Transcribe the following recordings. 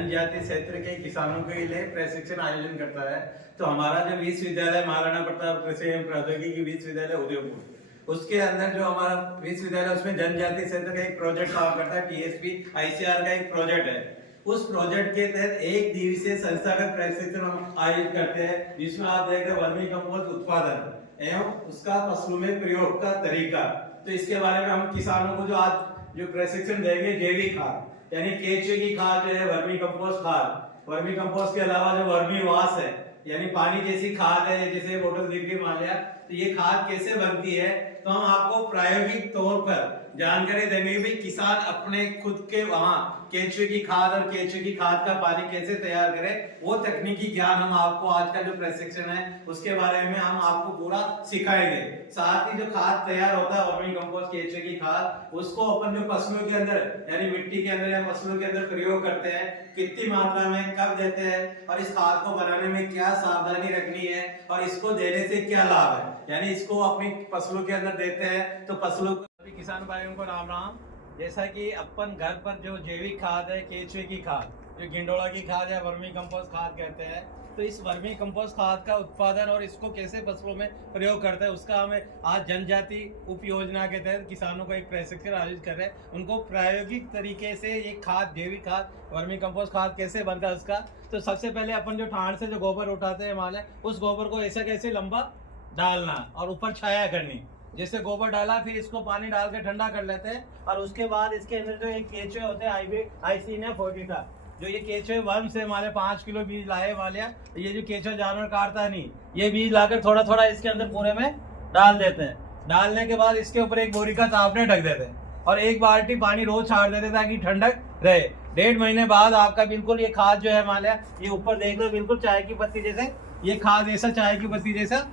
जनजाति क्षेत्र के किसानों के लिए प्रशिक्षण आयोजन करता है। तो हमारा जो विश्वविद्यालय महाराणा प्रताप कृषि एवं प्रौद्योगिकी विश्वविद्यालय उदयपुर, उसके अंदर जो हमारा विश्वविद्यालय उसमें जनजाति क्षेत्र का एक प्रोजेक्ट काम करता है। पीएसपी आईसीआर का एक प्रोजेक्ट है। उस प्रोजेक्ट के तहत एक दिवसीय संस्थागत प्रशिक्षण हम आयोजित करते हैं, जिसमें आप देख रहे हैं वर्मी कंपोस्ट उत्पादन एवं उसका फसलों में प्रयोग का तरीका। तो इसके बारे में हम किसानों को जो प्रशिक्षण देंगे, जैविक खाद यानी केचुए की खाद जो है, वर्मी कंपोस्ट खाद, वर्मी कंपोस्ट के अलावा जो वर्मी वाश है यानी पानी जैसी खाद है, जैसे बोतल दिख रही मान लिया, तो ये खाद कैसे बनती है, तो हम आपको प्रायोगिक तौर पर जानकारी देंगे कि किसान अपने खुद के वहां केचुए की खाद और केचुए की खाद का पानी कैसे तैयार करे, वो तकनीकी ज्ञान हम आपको आज का जो प्रशिक्षण है उसके बारे में हम आपको पूरा सिखाएंगे। साथ ही जो खाद तैयार होता है वर्मी कंपोस्ट केचुए की खाद, उसको अपन जो फसलों के अंदर यानी मिट्टी के अंदर या फसलों के अंदर प्रयोग करते हैं, कितनी मात्रा में कब देते हैं और इस खाद को बनाने में क्या सावधानी रखनी है और इसको देने से क्या लाभ है, यानी इसको अपनी फसलों के अंदर देते हैं तो फसलों को। किसान भाइयों को राम राम। जैसा कि अपन घर पर जो जैविक खाद है, केचुए की खाद, जो गिंडोला की खाद या वर्मी कंपोस्ट खाद कहते हैं, तो इस वर्मी कंपोस्ट खाद का उत्पादन और इसको कैसे फसलों में प्रयोग करते हैं उसका हमें आज जनजाति उप योजना के तहत किसानों को एक प्रशिक्षण आयोजित कर रहे हैं। उनको प्रायोगिक तरीके से ये खाद, जैविक खाद, वर्मी कंपोस्ट खाद कैसे बनता है उसका। तो सबसे पहले अपन जो ठाण से जो गोबर उठाते हैं माले, उस गोबर को ऐसे कैसे लंबा डालना और ऊपर छाया करनी। जैसे गोबर डाला फिर इसको पानी डाल के ठंडा कर लेते हैं और उसके बाद इसके अंदर जो एक केचुए होते हैं आइसिनिया फोर्टिका, जो ये केचुए वर्म से हमारे 5 किलो बीज लाए वाले, ये जो केचुआ जानवर काटता नहीं, ये बीज लाकर थोड़ा थोड़ा इसके अंदर पूरे में डाल देते हैं। डालने के बाद इसके ऊपर एक बोरी का तापने ढक देते हैं और एक बाल्टी पानी रोज छाड़ देते हैं ताकि ठंडक रहे। 1.5 महीने बाद आपका बिल्कुल ये खाद जो है मान लिया, ये ऊपर देख लो बिल्कुल चाय की पत्ती जैसे, ये खाद ऐसा चाय की पत्ती जैसा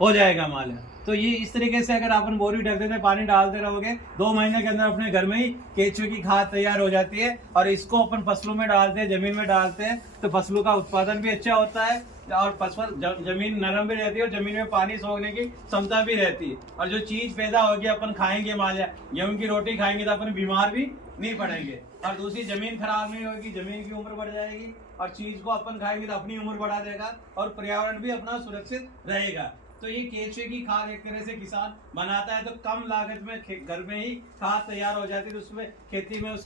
हो जाएगा मान लिया। तो ये इस तरीके से अगर अपन बोरी ढक देते पानी डालते रहोगे, 2 महीने के अंदर अपने घर में ही केचुए की खाद तैयार हो जाती है और इसको अपन फसलों में डालते हैं, जमीन में डालते हैं, तो फसलों का उत्पादन भी अच्छा होता है और फसल जमीन नरम भी रहती है और जमीन में पानी सोखने की क्षमता भी रहती है। और जो चीज पैदा होगी अपन खाएंगे मान लिया, गेहूं की रोटी खाएंगे तो अपन बीमार भी नहीं पड़ेंगे और दूसरी जमीन खराब नहीं होगी, जमीन की उम्र बढ़ जाएगी और चीज को अपन खाएंगे तो अपनी उम्र बढ़ा देगा और पर्यावरण भी अपना सुरक्षित रहेगा। तो ये केचुए की खाद एक तरह से किसान बनाता है तो कम लागत में घर में ही खाद तैयार हो जाती है, तो उसमें खेती में उसकी